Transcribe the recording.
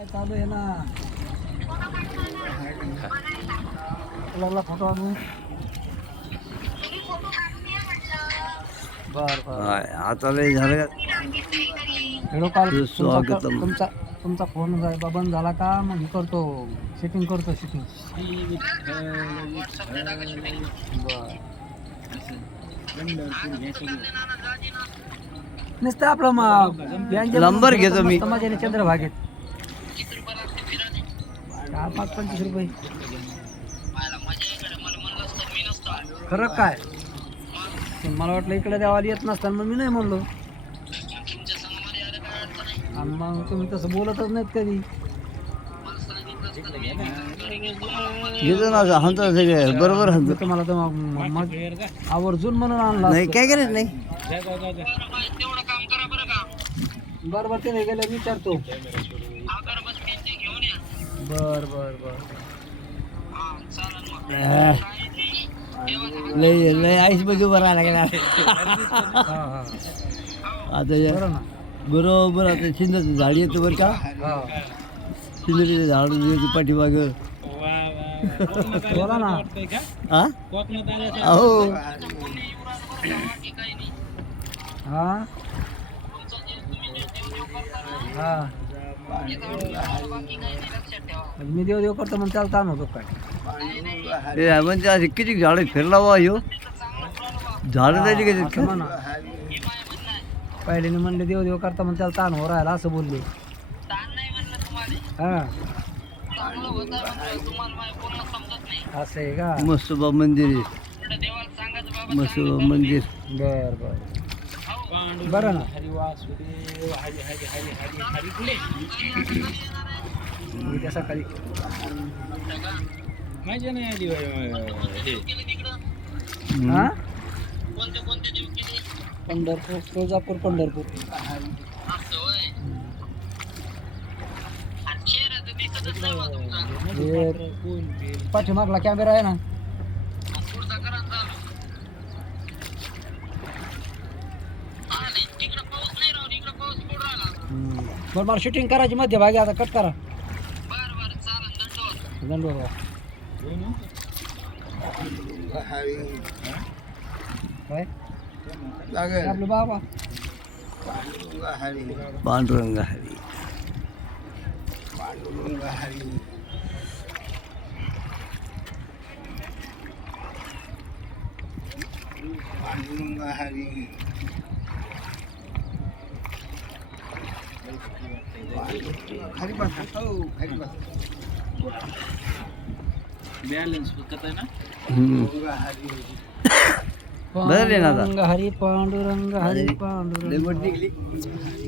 काय चालू आहे ना? लागला फोटो बर बर. आता लय झालं का? व्हिडिओ कॉल तुझं तुमचा. तुमचा फोन बंद झाला का मग हे करतो. सेटिंग करतो सेटिंग नुसतं आपलं मग नंबर घेतो मी. मस्त मजाने चंद्रभागेत. दहा पाच पंचवीस रुपये खरं काय? पण मला वाटलं इकडे द्यावाला येत नसताना मग मी नाही म्हणलो. आणि मग तुम्ही तसं बोलतच नाहीत कधी. हंता सगळे बरोबर हंत तुम्हाला तर मग- मग आवर्जून म्हणून आणला नाही. काय करायचं नाही. बरं बरं ते गेलं विचारतो. बर बर बर. लय लय आईसमध्ये उभं राहायला हा हा. आता बरोबर आता चिंताचं झाड येतं बरं का? हा. चिंताचं झाड येतं पाठीमाग. बोला ना. हा अहो. हा. हा. मी देव देव करतो मग त्याला ताण होतो काय म्हणजे असे किती झाडं फिरला वा ह्यो झाडं त्याची किती म्हणा. पहिल्याने म्हणले देव देव करता मग त्याला ताण हो राहिला असं बोलले. हा. असं आहे का? मस्त बा मंदिर आहे. मस्त बा मंदिर. बर बर. बरं ना. उद्या सकाळी हा? पंढरपूर तुळजापूर पंढरपूर. पाठीमागला कॅमेरा आहे ना? बरं मला शूटिंग करायची मध्यभागी आता कट करा. दंडोबा काय? आपलं बाबा. पांडुरंग हरी हम्म. बदलले ना? आता पांडुरंग हरी पांडुरंग हरी पांडुरंग